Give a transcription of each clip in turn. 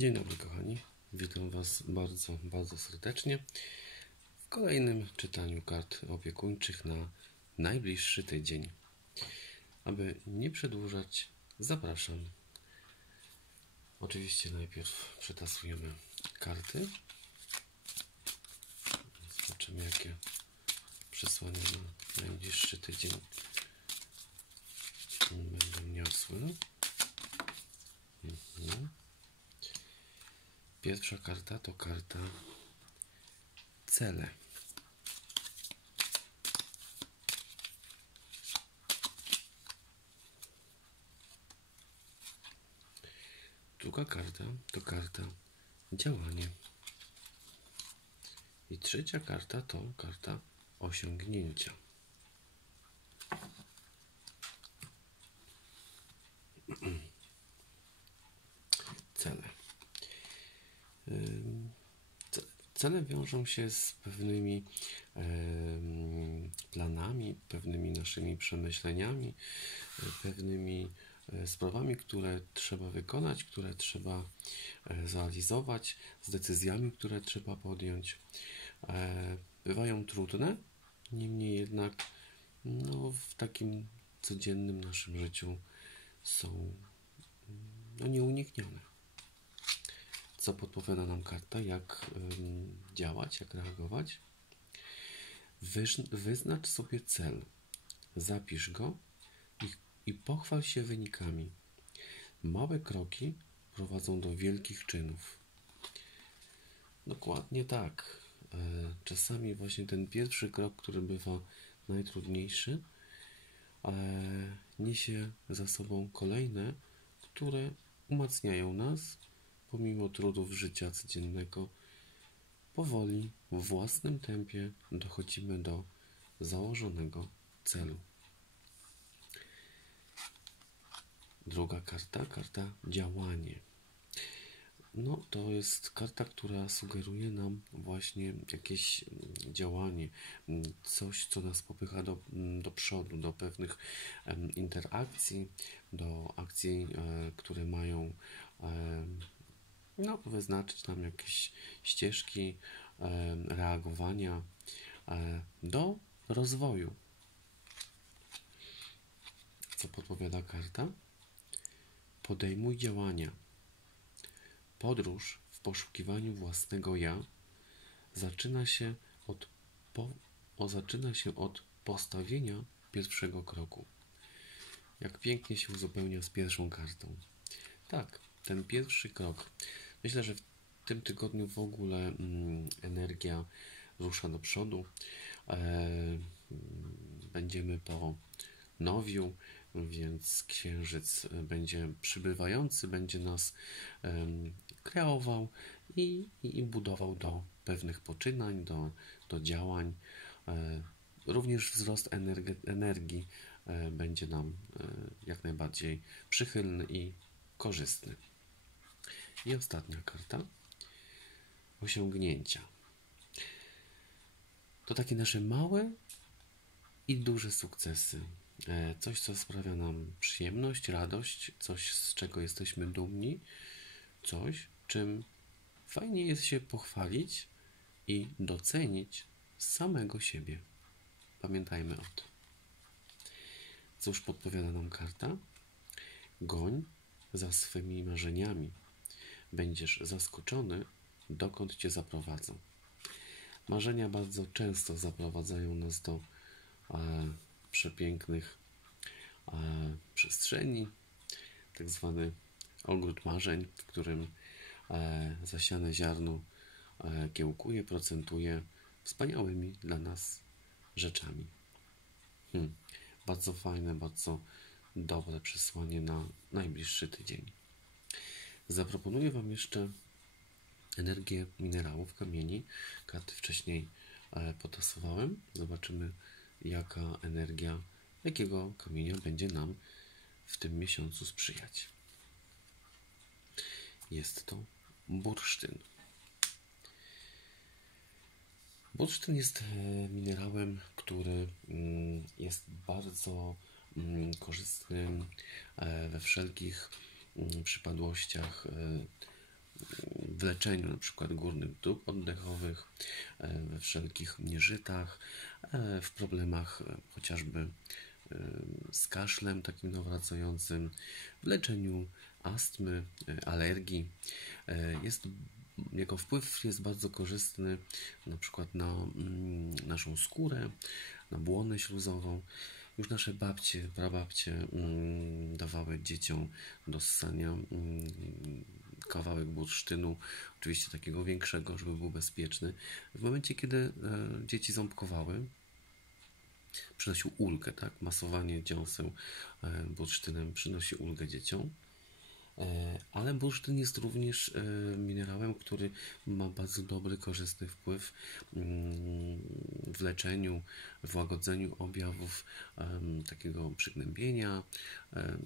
Dzień dobry, kochani. Witam Was bardzo, bardzo serdecznie w kolejnym czytaniu kart opiekuńczych na najbliższy tydzień. Aby nie przedłużać, zapraszam. Oczywiście najpierw przetasujemy karty. Zobaczymy, jakie przesłania na najbliższy tydzień będą niosły. Mhm. Pierwsza karta to karta cele. Druga karta to karta działanie. I trzecia karta to karta osiągnięcia. Cele. Cele wiążą się z pewnymi planami, pewnymi naszymi przemyśleniami, pewnymi e, sprawami, które trzeba wykonać, które trzeba e, zrealizować, z decyzjami, które trzeba podjąć. E, bywają trudne, niemniej jednak no, w takim codziennym naszym życiu są no, nieuniknione co podpowiada nam karta, jak działać, jak reagować. wyznacz sobie cel, zapisz go i, i pochwal się wynikami. Małe kroki prowadzą do wielkich czynów. Dokładnie tak. E, czasami właśnie ten pierwszy krok, który bywa najtrudniejszy, e, niesie za sobą kolejne, które umacniają nas pomimo trudów życia codziennego, powoli, w własnym tempie dochodzimy do założonego celu. Druga karta, karta działanie. No, to jest karta, która sugeruje nam właśnie jakieś działanie, coś, co nas popycha do, do przodu, do pewnych interakcji, do akcji, e, które mają no, wyznaczyć nam jakieś ścieżki e, reagowania e, do rozwoju. Co podpowiada karta? Podejmuj działania. Podróż w poszukiwaniu własnego ja zaczyna się od, po, o, zaczyna się od postawienia pierwszego kroku. Jak pięknie się uzupełnia z pierwszą kartą. Tak, ten pierwszy krok Myślę, że w tym tygodniu w ogóle mm, energia rusza do przodu. E, będziemy po nowiu, więc księżyc będzie przybywający, będzie nas e, kreował i, i, budował do pewnych poczynań, do, do działań. E, również wzrost energi, energii e, będzie nam e, jak najbardziej przychylny i korzystny. I ostatnia karta. Osiągnięcia. To takie nasze małe i duże sukcesy. E, coś, co sprawia nam przyjemność, radość, coś, z czego jesteśmy dumni, coś, czym fajnie jest się pochwalić i docenić samego siebie. Pamiętajmy o tym. Cóż podpowiada nam karta? Goń za swymi marzeniami, Będziesz zaskoczony, dokąd cię zaprowadzą. Marzenia bardzo często zaprowadzają nas do e, przepięknych e, przestrzeni, tak zwany ogród marzeń, w którym e, zasiane ziarno e, kiełkuje, procentuje wspaniałymi dla nas rzeczami. Hmm. Bardzo fajne, bardzo dobre przesłanie na najbliższy tydzień. Zaproponuję Wam jeszcze energię minerałów, kamieni. Karty wcześniej e, potasowałem. Zobaczymy, jaka energia, jakiego kamienia będzie nam w tym miesiącu sprzyjać. Jest to bursztyn. Bursztyn jest e, minerałem, który mm, jest bardzo mm, korzystny e, we wszelkich przypadłościach w leczeniu na przykład górnych dróg oddechowych, e, we wszelkich nieżytach, e, w problemach e, chociażby z kaszlem takim nawracającym, w leczeniu astmy, alergii. Jest, jego wpływ jest bardzo korzystny na przykład na mm, naszą skórę, na błonę śluzową. Już nasze babcie, prababcie mm, dawały dzieciom do ssania mm, kawałek bursztynu, oczywiście takiego większego, żeby był bezpieczny. W momencie, kiedy e, dzieci ząbkowały, przynosił ulgę, tak? Masowanie dziąseł e, bursztynem przynosi ulgę dzieciom. E, ale bursztyn jest również e, minerałem, który ma bardzo dobry, korzystny wpływ mm, w leczeniu, w łagodzeniu objawów takiego przygnębienia,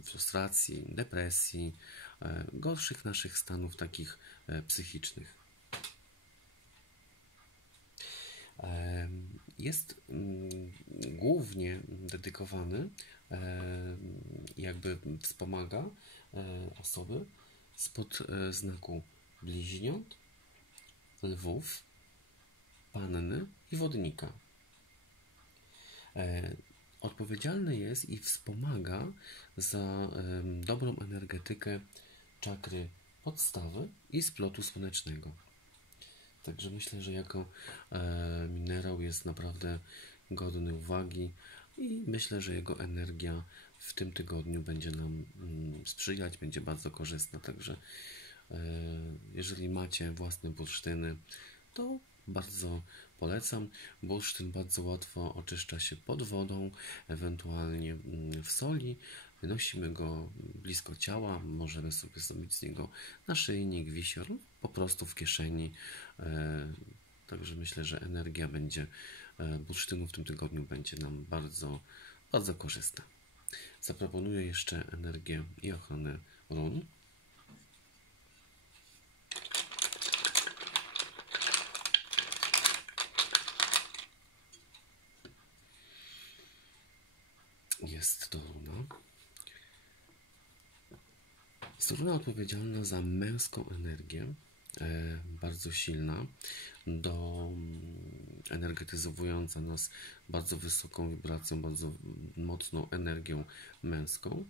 frustracji, depresji, gorszych naszych stanów takich psychicznych. Jest mm, głównie dedykowany, jakby wspomaga E, osoby spod e, znaku bliźniąt, lwów, panny i wodnika. E, odpowiedzialny jest i wspomaga za dobrą energetykę czakry podstawy i splotu słonecznego. Także myślę, że jako minerał jest naprawdę godny uwagi i myślę, że jego energia w tym tygodniu będzie nam mm, sprzyjać, będzie bardzo korzystna. Także e, jeżeli macie własne bursztyny, to bardzo polecam. Bursztyn bardzo łatwo oczyszcza się pod wodą, ewentualnie mm, w soli. Wynosimy go blisko ciała, możemy sobie zrobić z niego naszyjnik, wisior, po prostu w kieszeni. E, także myślę, że energia będzie bursztynu w tym tygodniu będzie nam bardzo, bardzo korzystna. Zaproponuję jeszcze energię i ochronę run. Jest to runa. Jest to runa odpowiedzialna za męską energię, e, bardzo silna, do energetyzująca nas bardzo wysoką wibracją, bardzo mocną energią męską,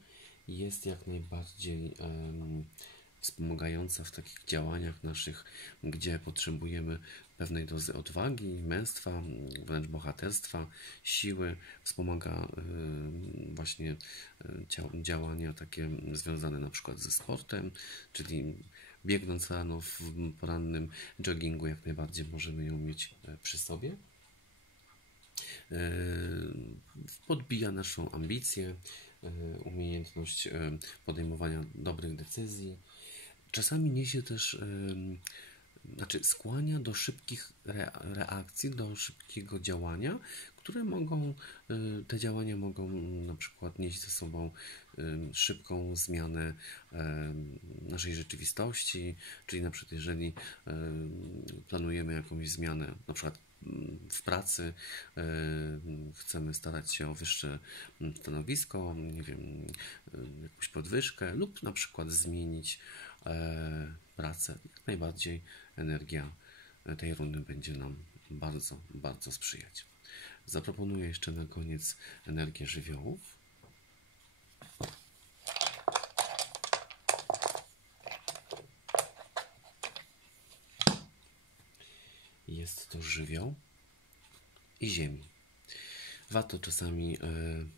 jest jak najbardziej wspomagająca w takich działaniach naszych, gdzie potrzebujemy pewnej dozy odwagi, męstwa, wręcz bohaterstwa, siły, wspomaga właśnie y, działania takie związane na przykład ze sportem, czyli biegnąc rano w porannym joggingu, jak najbardziej możemy ją mieć e, przy sobie. E, podbija naszą ambicję, e, umiejętność podejmowania dobrych decyzji. Czasami niesie też, znaczy skłania do szybkich reakcji, do szybkiego działania, które mogą, y, te działania mogą na przykład nieść ze sobą y, szybką zmianę naszej rzeczywistości, czyli na przykład jeżeli planujemy jakąś zmianę, na przykład w pracy chcemy starać się o wyższe stanowisko, nie wiem, jakąś podwyżkę lub na przykład zmienić pracę. Jak najbardziej energia tej rundy będzie nam bardzo, bardzo sprzyjać. Zaproponuję jeszcze na koniec energię żywiołów. Jest to żywioł i ziemi. Warto czasami e,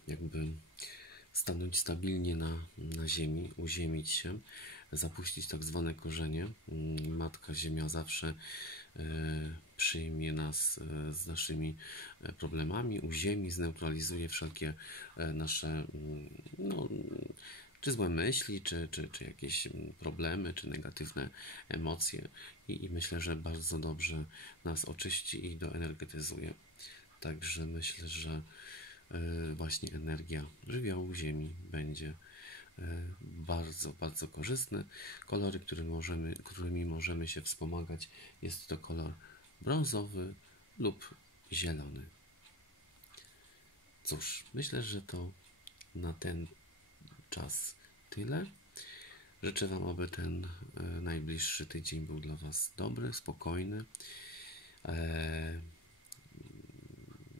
jakby stanąć stabilnie na, na ziemi, uziemić się, zapuścić tak zwane korzenie. Mm, Matka Ziemia zawsze e, przyjmie nas e, z naszymi e, problemami, uziemi, zneutralizuje wszelkie nasze mm, no, czy złe myśli, czy, czy, czy jakieś mm, problemy, czy negatywne emocje. I, I myślę, że bardzo dobrze nas oczyści i doenergetyzuje. Także myślę, że właśnie energia żywiołu Ziemi będzie bardzo, bardzo korzystne. Kolory, które możemy, którymi możemy się wspomagać, jest to kolor brązowy lub zielony. Cóż, myślę, że to na ten czas tyle. Życzę Wam, aby ten e, najbliższy tydzień był dla Was dobry, spokojny. E,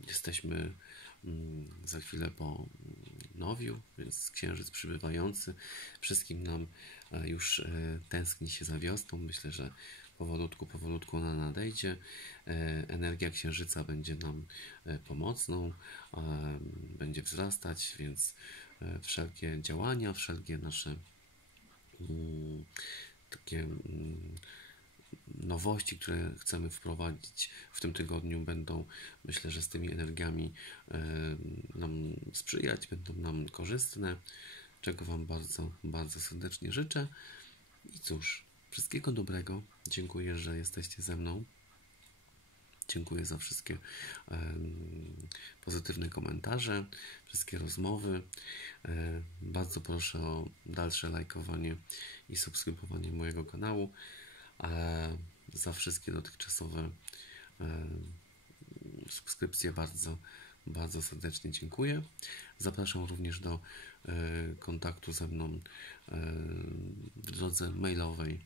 jesteśmy za chwilę po nowiu, więc księżyc przybywający. Wszystkim nam e, już e, tęskni się za wiosną. Myślę, że powolutku, powolutku ona nadejdzie. E, Energia księżyca będzie nam pomocną, będzie wzrastać, więc wszelkie działania, wszelkie nasze mm, takie mm, nowości, które chcemy wprowadzić w tym tygodniu, będą myślę, że z tymi energiami nam sprzyjać, będą nam korzystne, czego Wam bardzo, bardzo serdecznie życzę. I cóż, wszystkiego dobrego. Dziękuję, że jesteście ze mną. Dziękuję za wszystkie pozytywne komentarze, wszystkie rozmowy. E, bardzo proszę o dalsze lajkowanie i subskrybowanie mojego kanału. E, za wszystkie dotychczasowe e, subskrypcje bardzo, bardzo serdecznie dziękuję. Zapraszam również do e, kontaktu ze mną w drodze mailowej.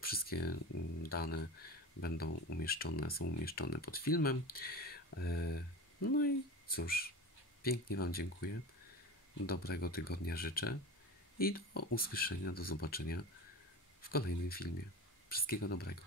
Wszystkie mm, dane będą umieszczone, są umieszczone pod filmem. No i cóż, pięknie Wam dziękuję. Dobrego tygodnia życzę i do usłyszenia, do zobaczenia w kolejnym filmie. Wszystkiego dobrego.